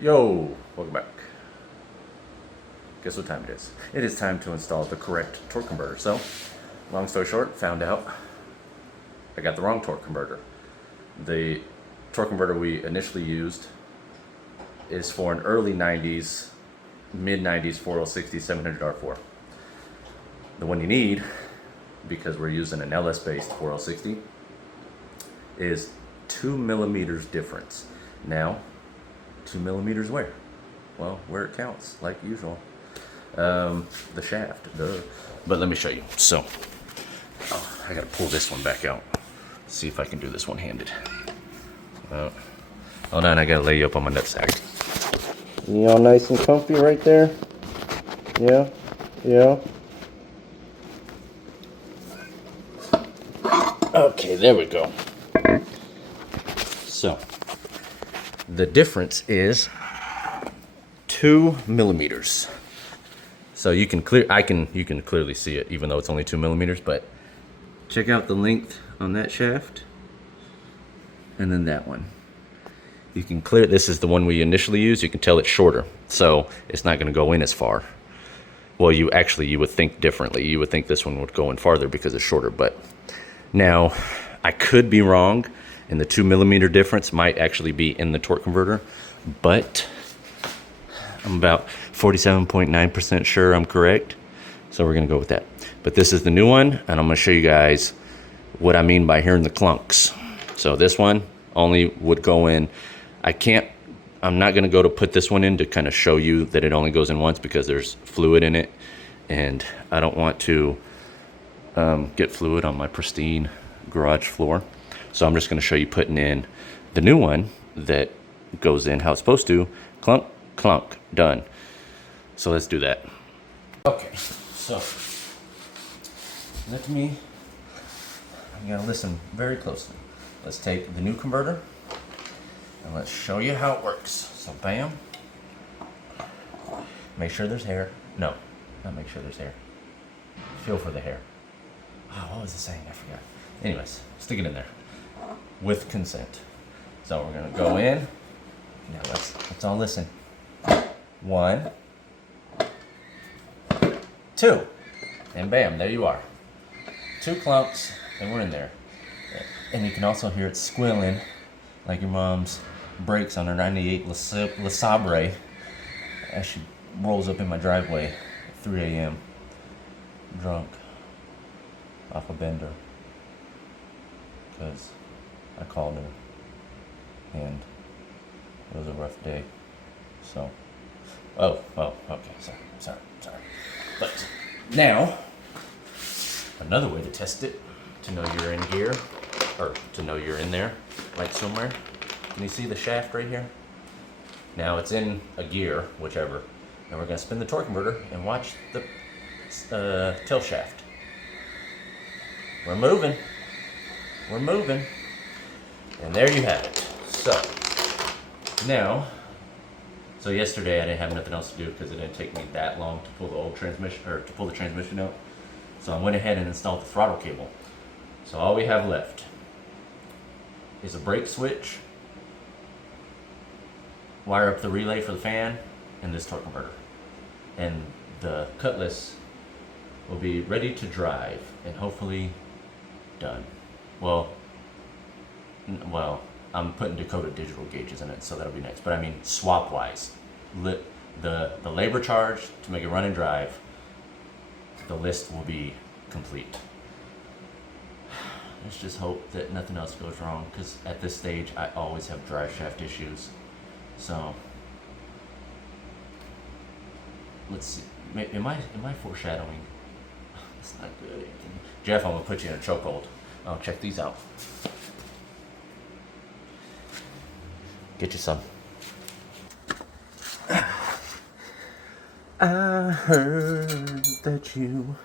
Yo, welcome back. Guess what time it is? It is time to install the correct torque converter. So, long story short, found out I got the wrong torque converter. The torque converter we initially used is for an early 90s, mid 90s 4060 700R4. The one you need, because we're using an LS based 4060, is 2 millimeters difference. Now, 2 millimeters where? Well, where it counts, like usual. The shaft, duh. But let me show you. So, I gotta pull this one back out. See if I can do this one-handed. Hold on, I gotta lay you up on my nutsack. You all nice and comfy right there? Yeah, yeah. Okay, there we go. So, the difference is 2 millimeters. So you can clearly see it, even though it's only 2 millimeters. But check out the length on that shaft, and then that one. You can clear. This is the one we initially used. You can tell it's shorter, so it's not going to go in as far. Well, you would think differently. You would think this one would go in farther because it's shorter. But now, I could be wrong, and the 2 millimeter difference might actually be in the torque converter, but I'm about 47.9% sure I'm correct, so we're gonna go with that. But this is the new one, and I'm gonna show you guys what I mean by hearing the clunks. So this one only would go in. I'm not gonna go to put this one in to kind of show you that it only goes in once, because there's fluid in it, and I don't want to get fluid on my pristine garage floor. So I'm just gonna show you putting in the new one that goes in how it's supposed to. Clunk, clunk, done. So let's do that. Okay, so you gotta listen very closely. Let's take the new converter and let's show you how it works. So bam, make sure there's hair. No, not make sure there's hair. Feel for the hair. Oh, what was the saying? I forgot. Anyways, stick it in there with consent. So we're gonna go in. Now let's all listen. 1, 2, and bam, there you are. 2 clumps, and we're in there. And you can also hear it squealing like your mom's brakes on her 98 Le Sabre as she rolls up in my driveway at 3 a.m. drunk off a bender, because I called her and it was a rough day. So, okay, sorry. But now, another way to test it, to know you're in here, or to know you're in there, like somewhere. Can you see the shaft right here? Now it's in a gear, whichever, and we're gonna spin the torque converter and watch the tail shaft. We're moving, and there you have it. So yesterday I didn't have nothing else to do because it didn't take me that long to pull the old transmission, or to pull the transmission out. So I went ahead and installed the throttle cable. So all we have left is a brake switch, wire up the relay for the fan, and this torque converter. And the Cutlass will be ready to drive and hopefully done. Well, I'm putting Dakota digital gauges in it, so that'll be next. But I mean, swap-wise, the labor charge to make it run and drive, the list will be complete. Let's just hope that nothing else goes wrong, because at this stage, I always have drive shaft issues. So, let's see. Am I foreshadowing? That's not good, Anthony. Jeff, I'm gonna put you in a chokehold. Oh, check these out. Get you some. I heard that you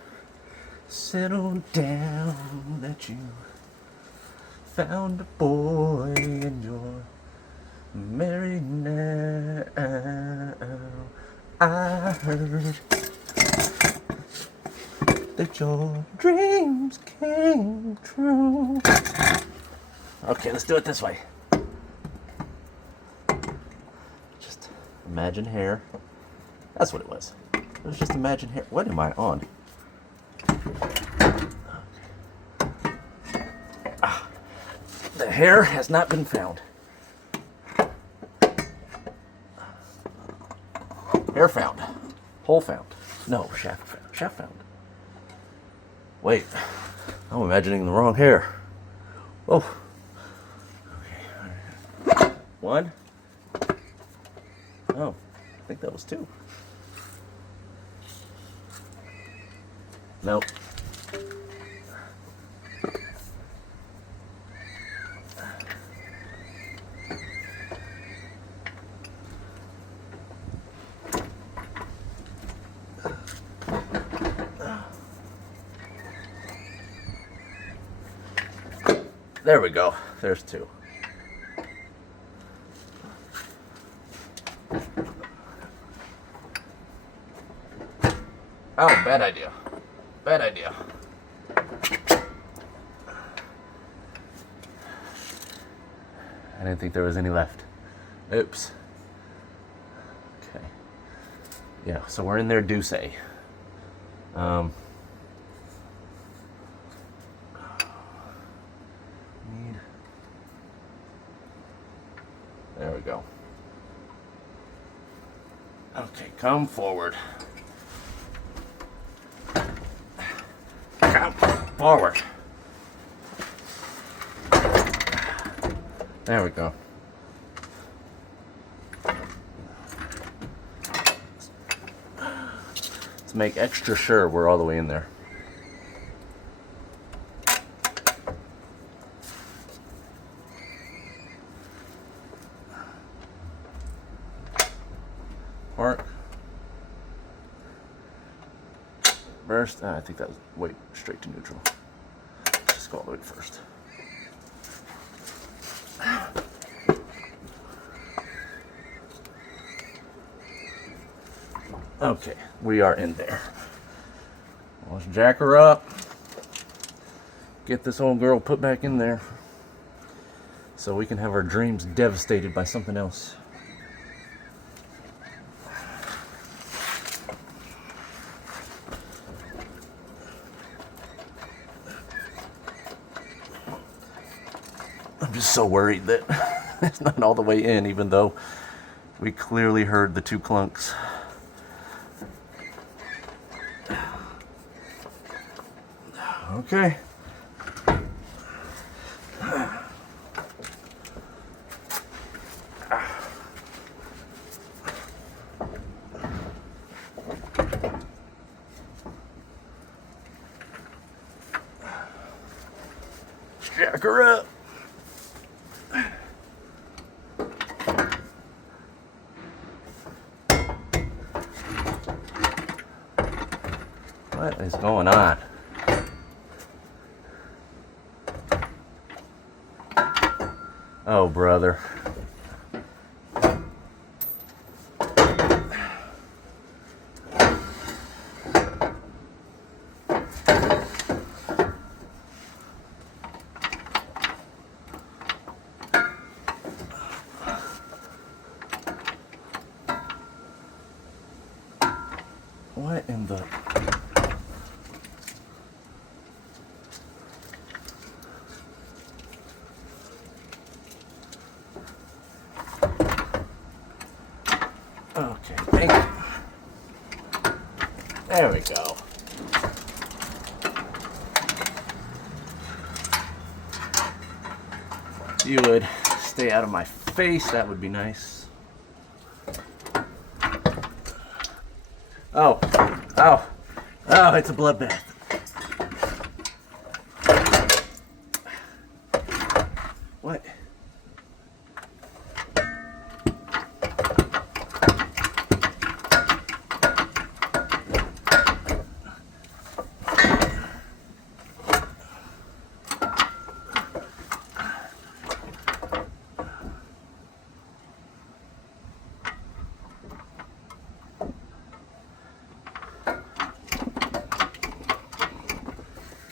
settled down, that you found a boy and you're married now. I heard that your dreams came true. Okay, let's do it this way. Just Imagine hair. That's what it was. It was just imagine hair. What am I on? The hair has not been found. Hair found. Hole found. No, shaft found. Shaft found. Wait. I'm imagining the wrong hair. Oh. Okay. One. Oh, I think that was two. Nope. There we go. There's two. Oh, bad idea. Bad idea. I didn't think there was any left. Oops. Okay. Yeah, so we're in there, Douce. There we go. Okay, come forward. Come forward. There we go. Let's make extra sure we're all the way in there. Park. Burst. I think that was wait straight to neutral. Let's just go all the way to first. Okay, we are in there. Let's jack her up. Get this old girl put back in there so we can have our dreams devastated by something else. I'm just so worried that it's not all the way in, even though we clearly heard the two clunks. Okay. Jack her up. What is going on? Oh, brother. What in the... Okay, thank you. There we go. If you would stay out of my face, that would be nice. Oh, oh, oh, it's a bloodbath. What?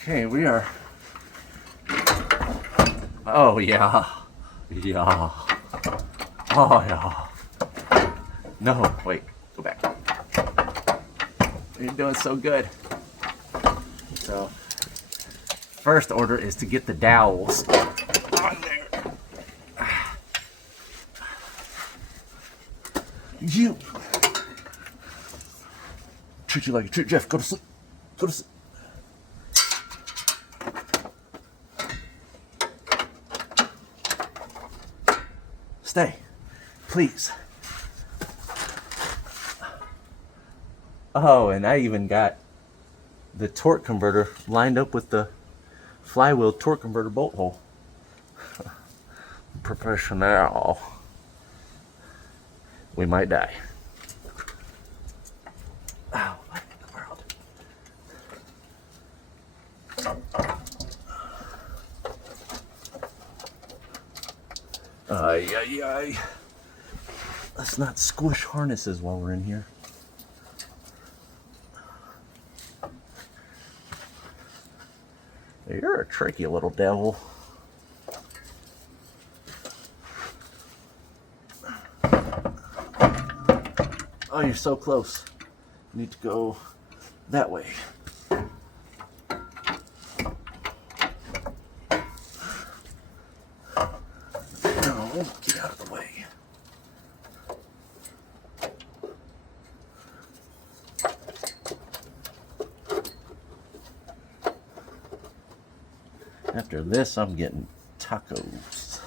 Okay, we are. Oh, yeah. Yeah. Oh, yeah. No, wait, go back. You're doing so good. So, first order is to get the dowels on there. You treat you like a treat, Jeff. Go to sleep. Go to sleep. Stay, please. Oh, and I even got the torque converter lined up with the flywheel torque converter bolt hole. Professional. We might die. Oh, what in the world? Ay, ay, ay. Let's not squish harnesses while we're in here. You're a tricky little devil. Oh, you're so close. You need to go that way. No, get out of the way. After this, I'm getting tacos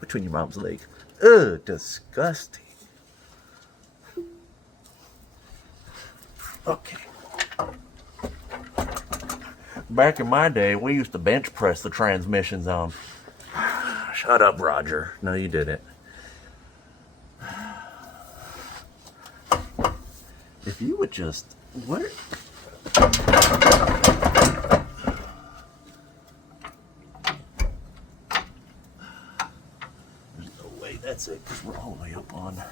between your mom's legs. Ugh, disgusting. Okay. Back in my day, we used to bench press the transmissions on. Shut up, Roger. No, you didn't. If you would just... Where... There's no way that's it, because we're all the way up on...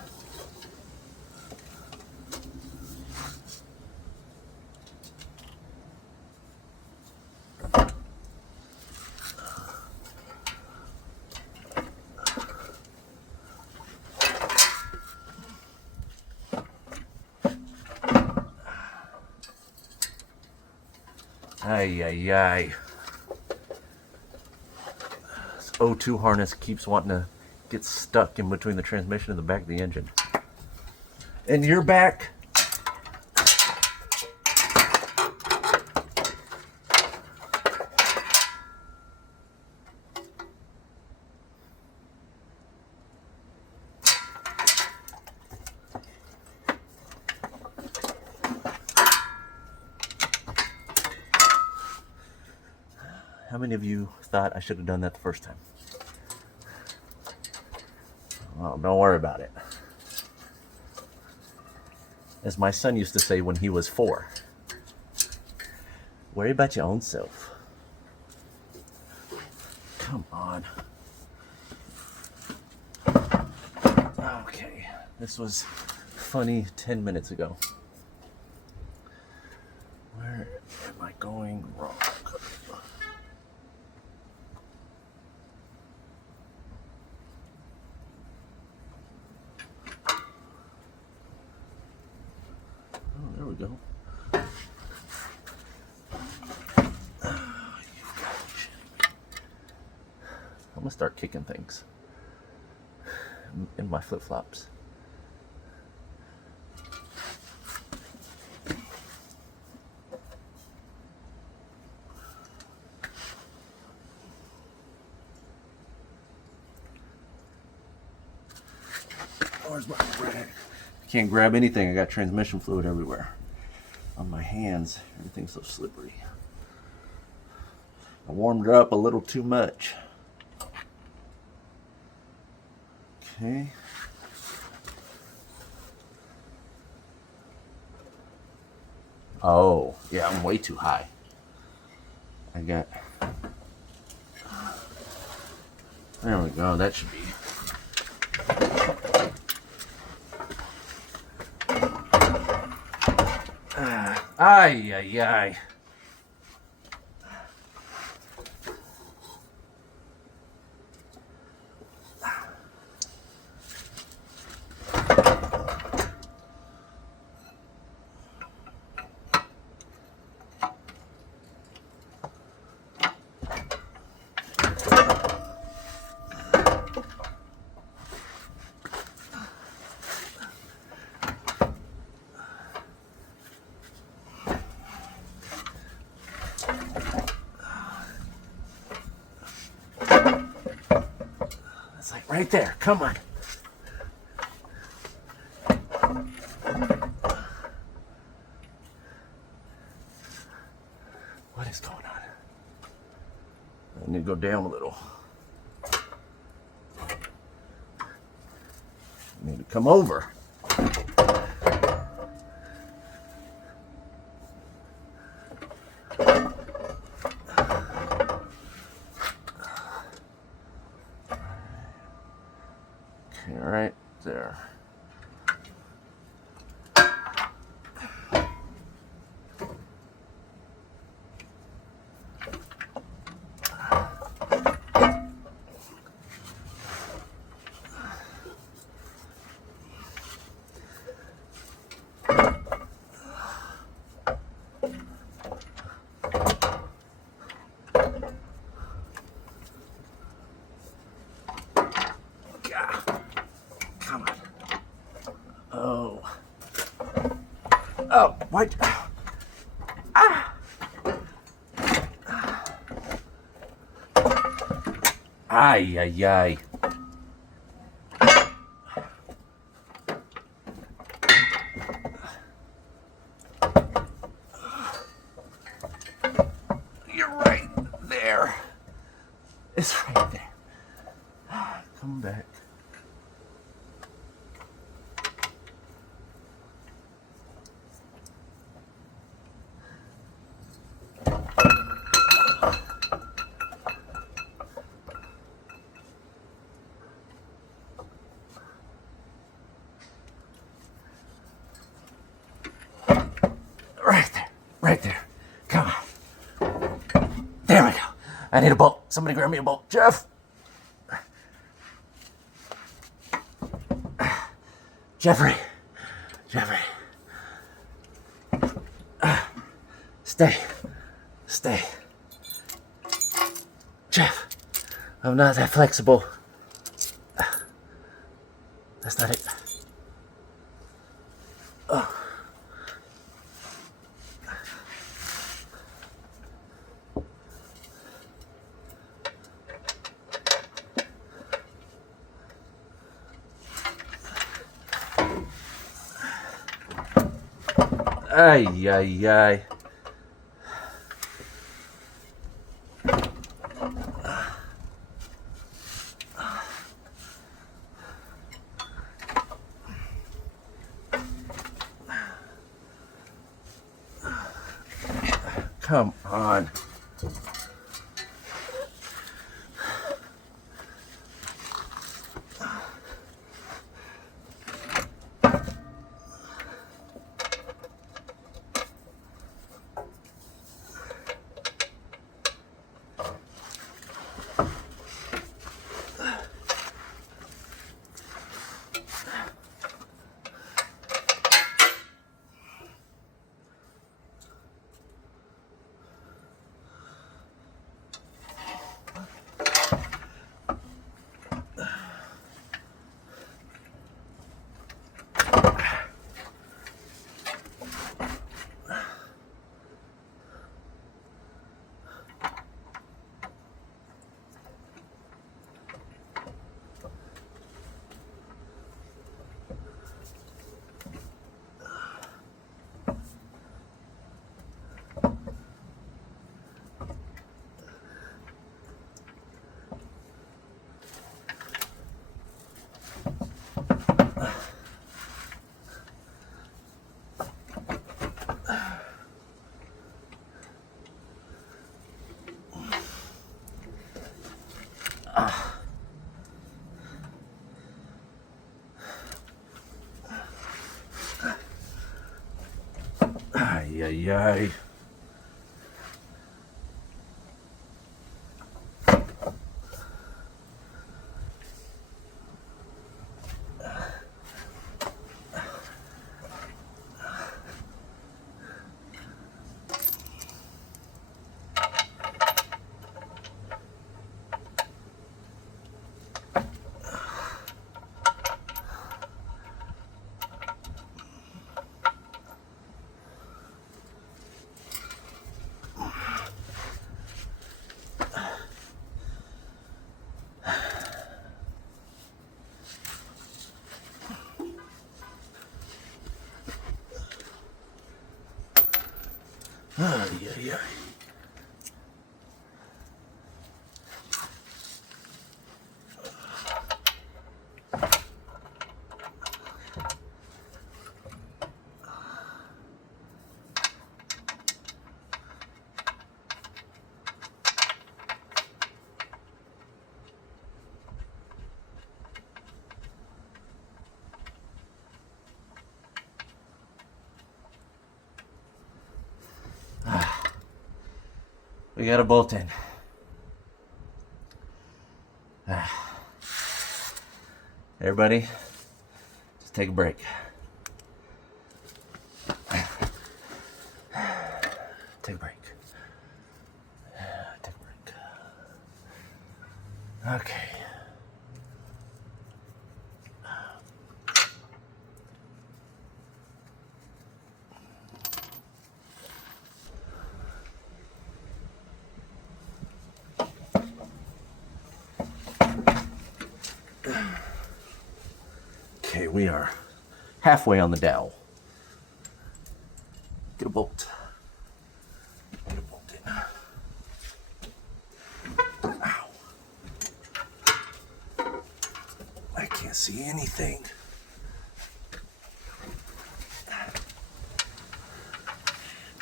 Ay, ay, ay. This O2 harness keeps wanting to get stuck in between the transmission and the back of the engine. And you're back. How many of you thought I should have done that the first time? Well, don't worry about it. As my son used to say when he was 4, worry about your own self. Come on. Okay, this was funny 10 minutes ago. Where am I going wrong? There we go. I'm gonna start kicking things in my flip-flops. Where's my rag? Can't grab anything. I got transmission fluid everywhere. On my hands, everything's so slippery. I warmed her up a little too much. Okay. Oh, yeah, I'm way too high. I got... There we go, that should be... Ay, ay, ay. Right there. Come on. What is going on? I need to go down a little. I need to come over. Okay, right there. Come on. Oh. Oh, what? Ah. Ay, ay, ay. You're right there. It's right there. Come back. Right there. Right there. Come on. There we go. I need a bolt. Somebody grab me a bolt. Jeff. Jeffrey. Jeffrey. Stay. Stay. Jeff. I'm not that flexible. That's not it. Oh. Ay, ay, ay. Come on. Ay, ay, ay. Yeah. We got a bolt in. Everybody, just take a break. Take a break. Take a break. Okay. Okay, we are halfway on the dowel. Get a bolt. Get a bolt in. Ow. I can't see anything.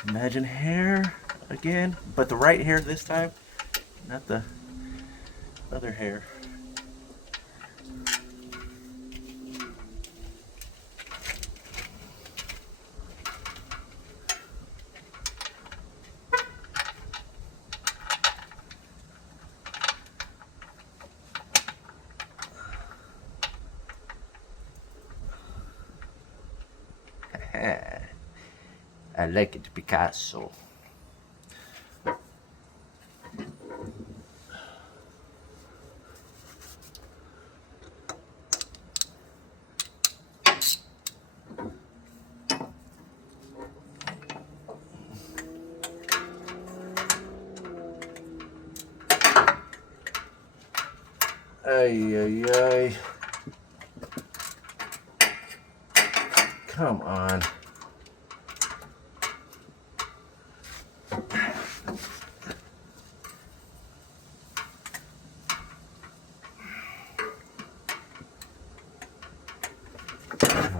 Imagine hair again, but the right hair this time, not the other hair. I like it, Picasso. Ay. Come on.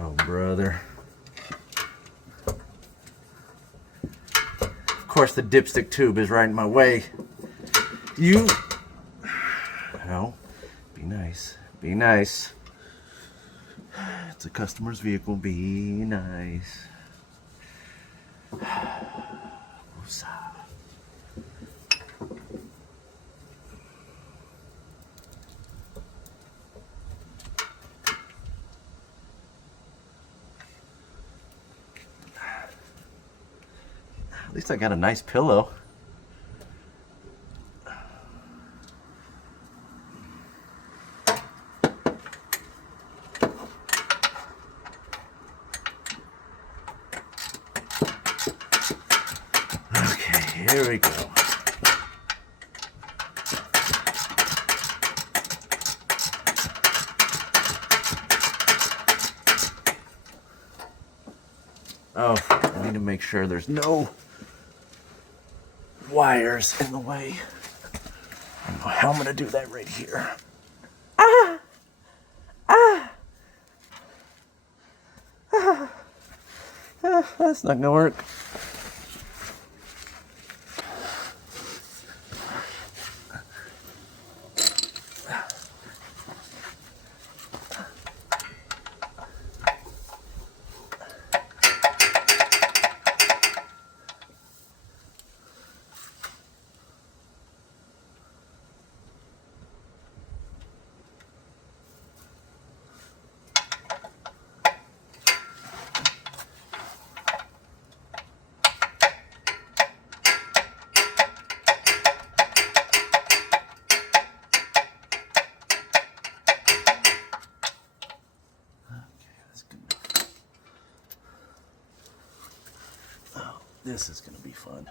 Oh, brother. Of course, the dipstick tube is right in my way. No, be nice. Be nice. It's a customer's vehicle. Be nice. At least I got a nice pillow. Okay, here we go. Oh, I need to make sure there's no wires in the way. I don't know how I'm gonna do that right here. That's not gonna work. This is gonna be fun.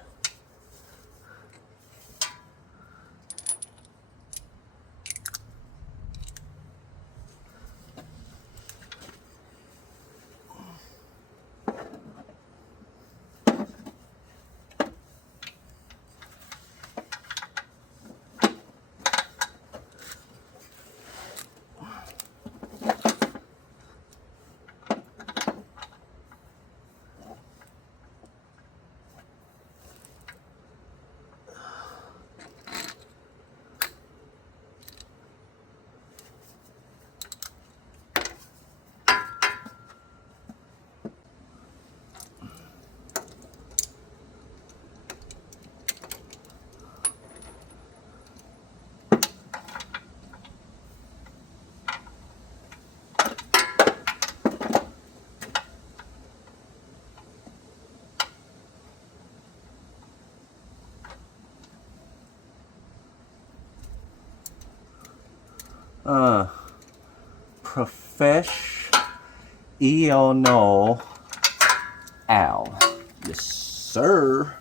Professional. Al. Yes, sir.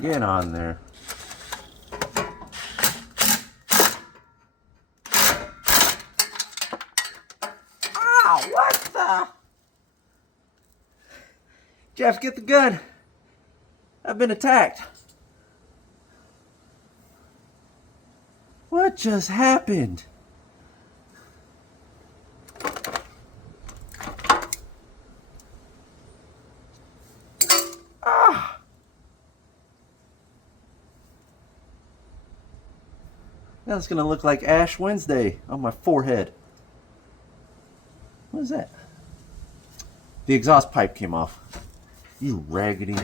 Get on there. Ow, what the? Jeff, get the gun. I've been attacked. What just happened? Ah! Now it's gonna look like Ash Wednesday on my forehead. What is that? The exhaust pipe came off. You raggedy.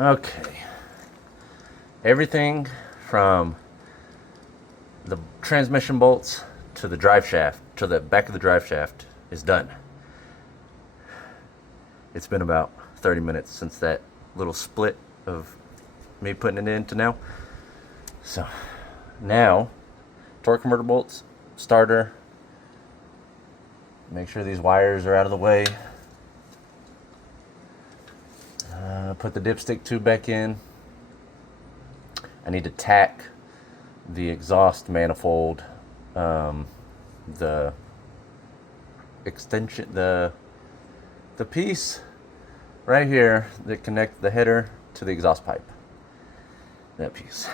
Okay. Everything from the transmission bolts to the drive shaft, to the back of the drive shaft, is done. It's been about 30 minutes since that little split of me putting it in to now. So now, torque converter bolts, starter, make sure these wires are out of the way. Put the dipstick tube back in. I need to tack the exhaust manifold, the extension, the piece right here that connects the header to the exhaust pipe. That piece.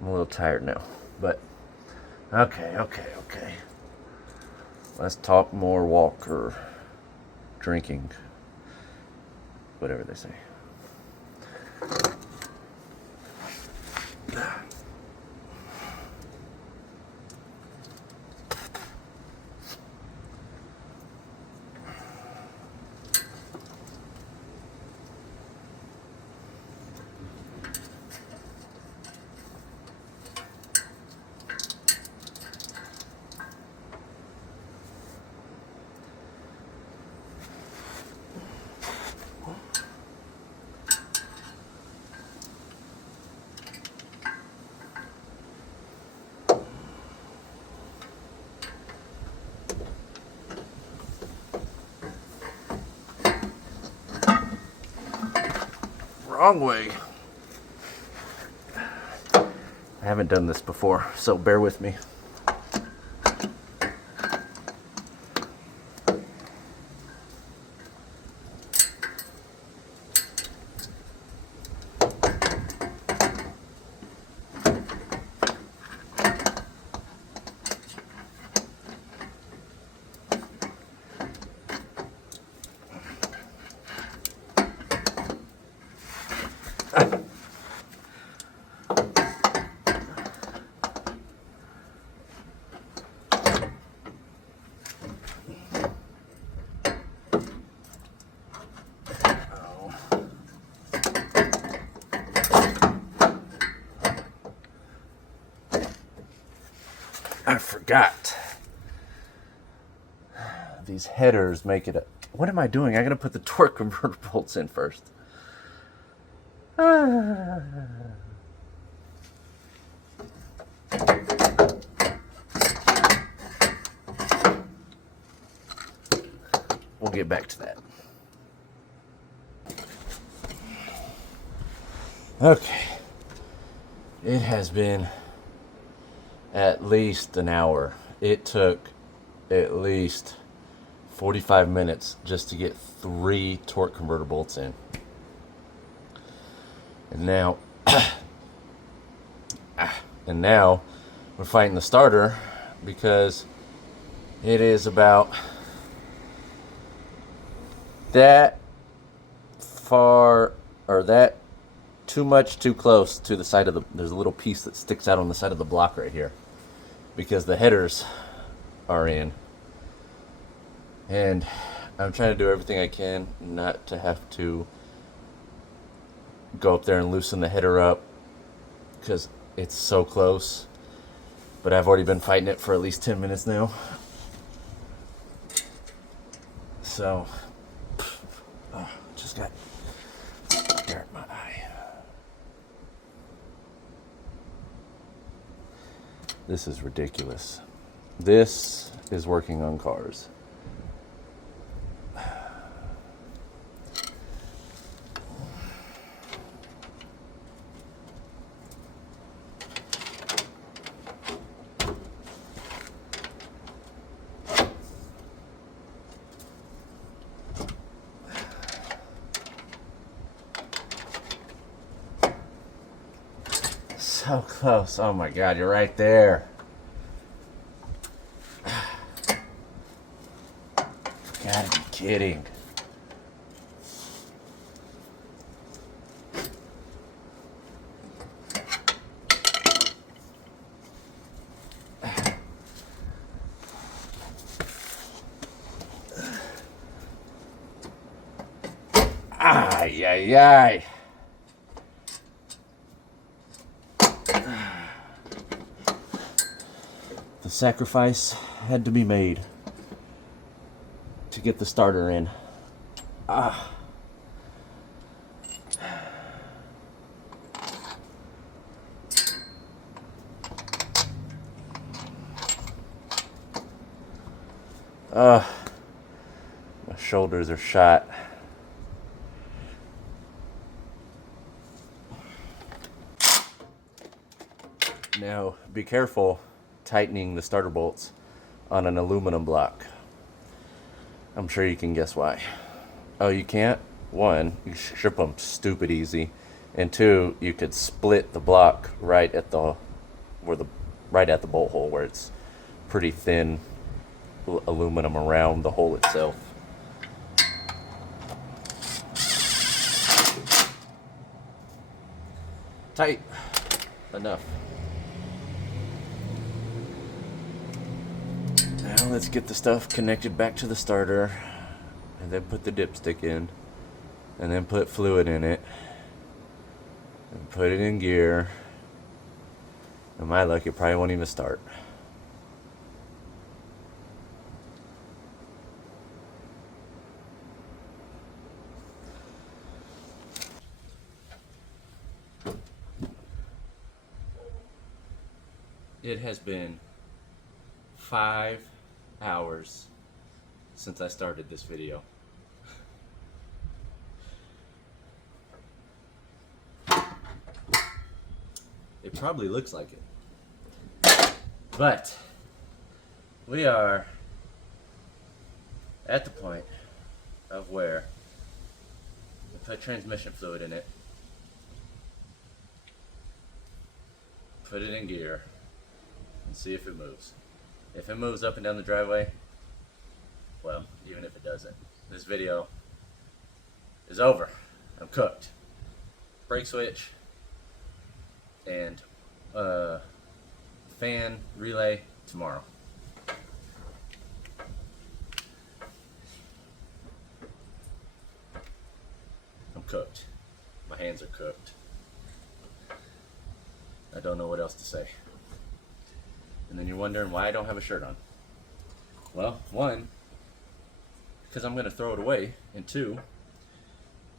I'm a little tired now, but okay. Let's talk more Walker drinking. Whatever they say. Wrong way. I haven't done this before, so bear with me. I forgot. These headers make it a... What am I doing? I gotta put the torque converter bolts in first. We'll get back to that. Okay. It has been at least an hour. It took at least 45 minutes just to get 3 torque converter bolts in. And now we're fighting the starter because it is about that far, or that too close to the side of the, there's a little piece that sticks out on the side of the block right here because the headers are in. And I'm trying to do everything I can not to have to go up there and loosen the header up because it's so close. But I've already been fighting it for at least 10 minutes now. So, just got dirt in my eye. This is ridiculous. This is working on cars. So close. Oh my God, you're right there. Gotta be kidding. Ay, ay, ay. The sacrifice had to be made to get the starter in. My shoulders are shot. Now, be careful tightening the starter bolts on an aluminum block. I'm sure you can guess why. Oh, you can't? One, you strip them stupid easy, and two, you could split the block right at the bolt hole where it's pretty thin aluminum around the hole itself. Tight enough. Now let's get the stuff connected back to the starter, and then put the dipstick in, and then put fluid in it, and put it in gear. And my luck, it probably won't even start. It has been 5 hours since I started this video. It probably looks like it. But we are at the point of where we put transmission fluid in it, put it in gear, and see if it moves. If it moves up and down the driveway, well, even if it doesn't, this video is over. I'm cooked. Brake switch and fan relay tomorrow. I'm cooked. My hands are cooked. I don't know what else to say. And then you're wondering why I don't have a shirt on. Well, one, because I'm going to throw it away, and two,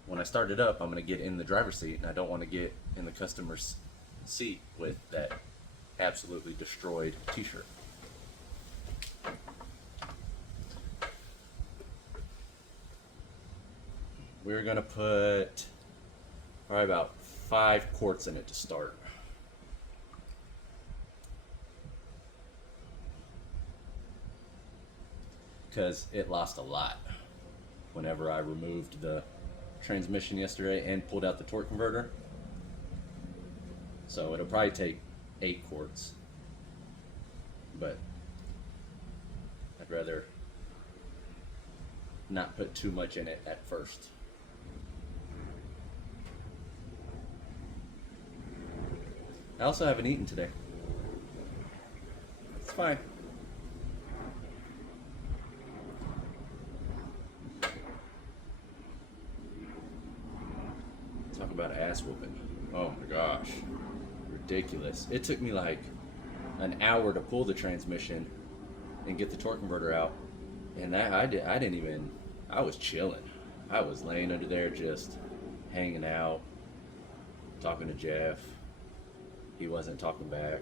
when I start it up, I'm going to get in the driver's seat, and I don't want to get in the customer's seat with that absolutely destroyed t-shirt. We're going to put probably about 5 quarts in it to start. Because it lost a lot whenever I removed the transmission yesterday and pulled out the torque converter. So it'll probably take 8 quarts. But rather not put too much in it at first. I also haven't eaten today. It's fine. Talk about ass whooping. Oh my gosh. Ridiculous. It took me like an hour to pull the transmission and get the torque converter out. And I didn't even, I was chilling. I was laying under there just hanging out, talking to Jeff. He wasn't talking back.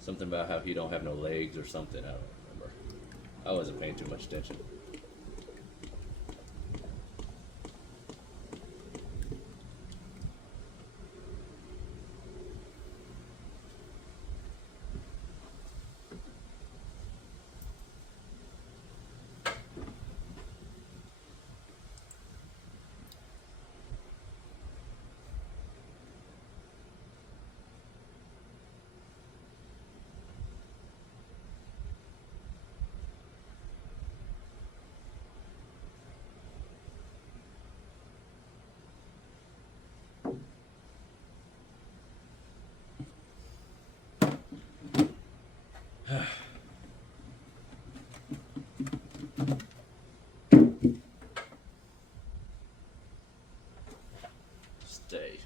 Something about how he don't have no legs or something, I don't remember. I wasn't paying too much attention. Stay.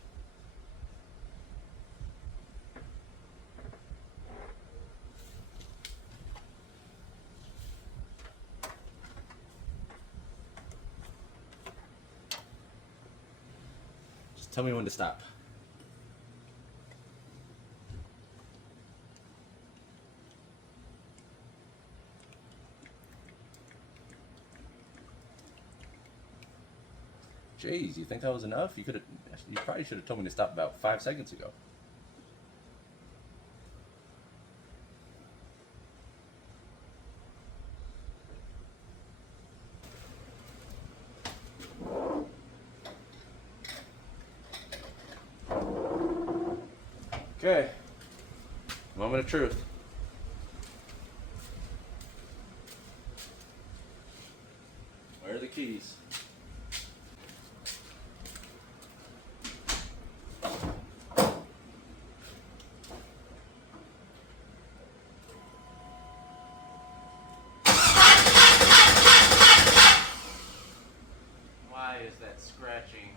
Just tell me when to stop. Jeez, you think that was enough? You probably should have told me to stop about 5 seconds ago. Okay, moment of truth. Where are the keys? Why is that scratching?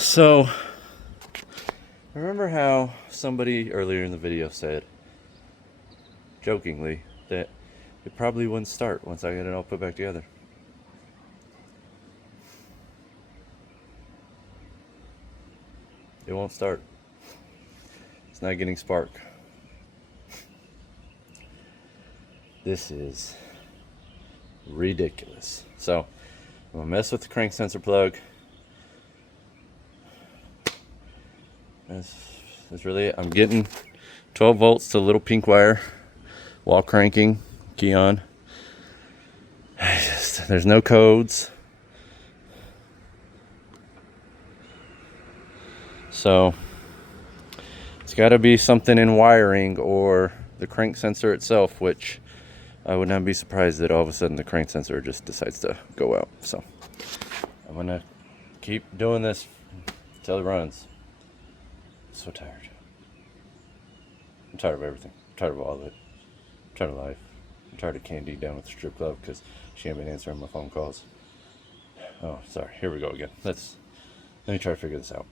So, remember how somebody earlier in the video said, jokingly, that it probably wouldn't start once I get it all put back together? It won't start. It's not getting spark. This is ridiculous. So, I'm gonna mess with the crank sensor plug. That's really it. I'm getting 12 volts to the little pink wire while cranking, key on. There's no codes. So it's got to be something in wiring or the crank sensor itself, which I would not be surprised that all of a sudden the crank sensor just decides to go out. So I'm going to keep doing this until it runs. So tired. I'm tired of everything. I'm tired of all of it. I'm tired of life. I'm tired of Candy down with the strip club because she ain't been answering my phone calls. Oh, sorry. Here we go again. Let me try to figure this out.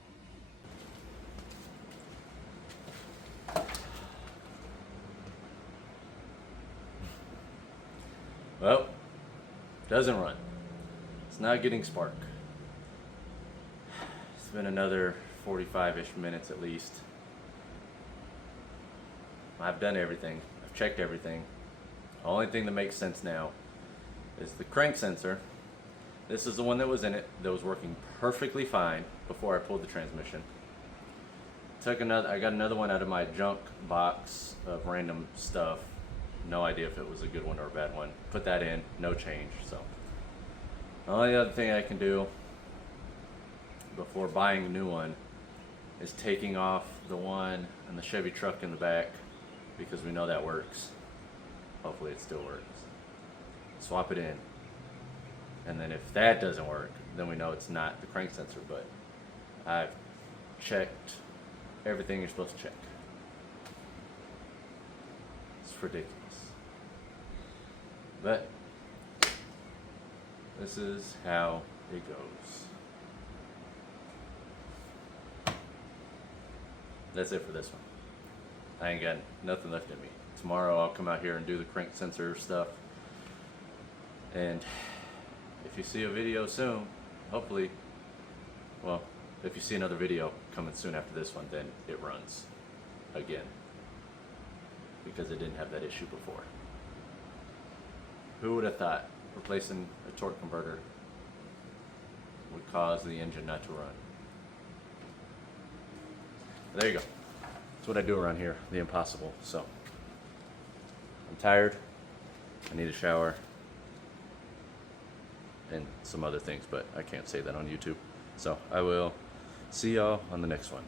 Well, Doesn't run. It's not getting spark. It's been another 45-ish minutes at least. I've done everything. I've checked everything. The only thing that makes sense now is the crank sensor. This is the one that was in it that was working perfectly fine before I pulled the transmission. I got another one out of my junk box of random stuff. No idea if it was a good one or a bad one. Put that in, no change. So the only other thing I can do before buying a new one is taking off the one in the Chevy truck in the back, because we know that works. Hopefully it still works. Swap it in. And then if that doesn't work, then we know it's not the crank sensor, but I've checked everything you're supposed to check. It's ridiculous. But this is how it goes. That's it for this one. I ain't got nothing left in me. Tomorrow I'll come out here and do the crank sensor stuff. And if you see a video soon, hopefully, well, if you see another video coming soon after this one, then it runs again, because it didn't have that issue before. Who would have thought replacing a torque converter would cause the engine not to run? There you go. That's what I do around here, the impossible. So I'm tired, I need a shower, and some other things, but I can't say that on YouTube. So I will see y'all on the next one.